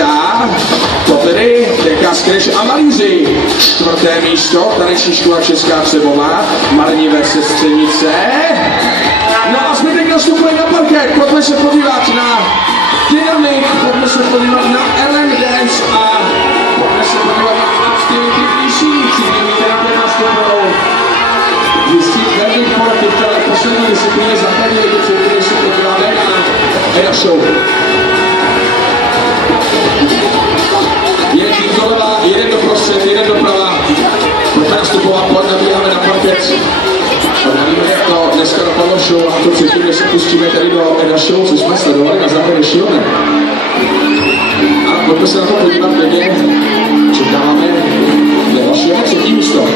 teďka, to tedy, teďka Skreš a malíři. 4. místo, taneční škola Česká Třebová, Marnivé Sestřenice. No a zbytek nastupuje na parket, pojďme se podívat na Dynamik, pojďme se podívat na Ellen Dance a pojďme se podívat na Activity PC, všichni tady nastupují. Jistý velmi poroty, které poslední disciplíny základní edici, které se podíváme na Era Show. Jeden tým doleva, jeden doprostřed, jeden doprava. Pojďme nastupovat, pojď nabíháme na parket. Odhalíme, jak to dneska dopadlo show a to předtím, než se pustíme tady do Era Show, co jsme sledovali na základě šílené. A pojďme se na to podívat klidně. Čekáme dalšího 3. místo.